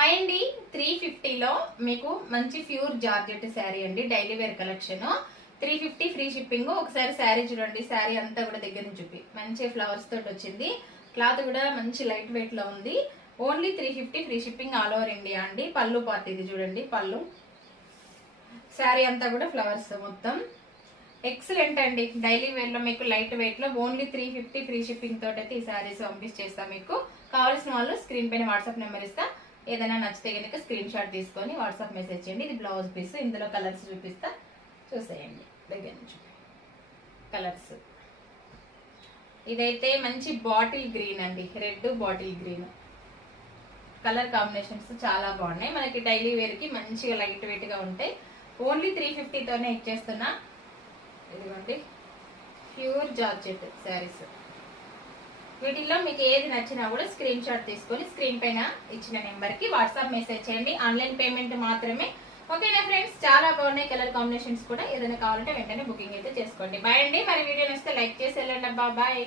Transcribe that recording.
hi అండి 350లో మీకు మంచి ప్యూర్ జార్జెట్ శారీ అండి daily wear collection 350 free shipping ఒకసారి శారీ చూడండి శారీ అంతా కూడా దగ్గర నుంచి చూపి మంచి ఫ్లవర్స్ తోటి వచ్చింది క్లాత్ కూడా మంచి లైట్ వెయిట్ లో ఉంది only 350 free shipping all over India అండి పళ్ళు పార్ట్ ఇది చూడండి పళ్ళు శారీ అంతా కూడా ఫ్లవర్స్ మొత్తం ఎక్సలెంట్ అండి డైలీ వేర్ లో మీకు లైట్ వెయిట్ లో ఓన్లీ 350 ఫ్రీ షిప్పింగ్ తోటి అయితే ఈ శారీస్ పంపించేస్తా మీకు కావాల్సిన వాళ్ళు స్క్రీన్ పైన వాట్సాప్ నెంబర్ ఇస్తా ఏదైనా నచ్చితే కనుక స్క్రీన్ షాట్ తీసుకొని వాట్సాప్ మెసేజ్ చేయండి ఇది బ్లౌజ్ పీస్ ఇందులో కలర్స్ చూపిస్తా చూసేయండి దగ్గర నుంచి కలర్స్ ఇదైతే మంచి బాటిల్ గ్రీన్ అండి red bottle green colour combinations చాలా బాగున్నాయి మనకి డైలీ వేర్ కి మంచిగా లైట్ వెయిట్ గా ఉంటాయి ఓన్లీ 350 తోనే ఇచ్చేస్తున్నా ఇదిగోండి ప్యూర్ జార్జెట్ శారీస్ వీటిల్లో మీకు ఏది నచ్చినా కూడా స్క్రీన్ షాట్ తీసుకొని స్క్రీన్ పైన ఇచ్చిన నెంబర్ కి వాట్సాప్ మెసేజ్ చేయండి ఆన్లైన్ పేమెంట్ మాత్రమే ఓకేనా ఫ్రెండ్స్ చాలా బాగున్నాయి కలర్ కాంబినేషన్స్ కూడా ఏదైనా కావాలంటే వెంటనే బుకింగ్ అయితే చేసుకోండి బాయ్ అండి మరి వీడియో నచ్చితే లైక్ చేసి వెళ్ళండి అబ్బా బాయ్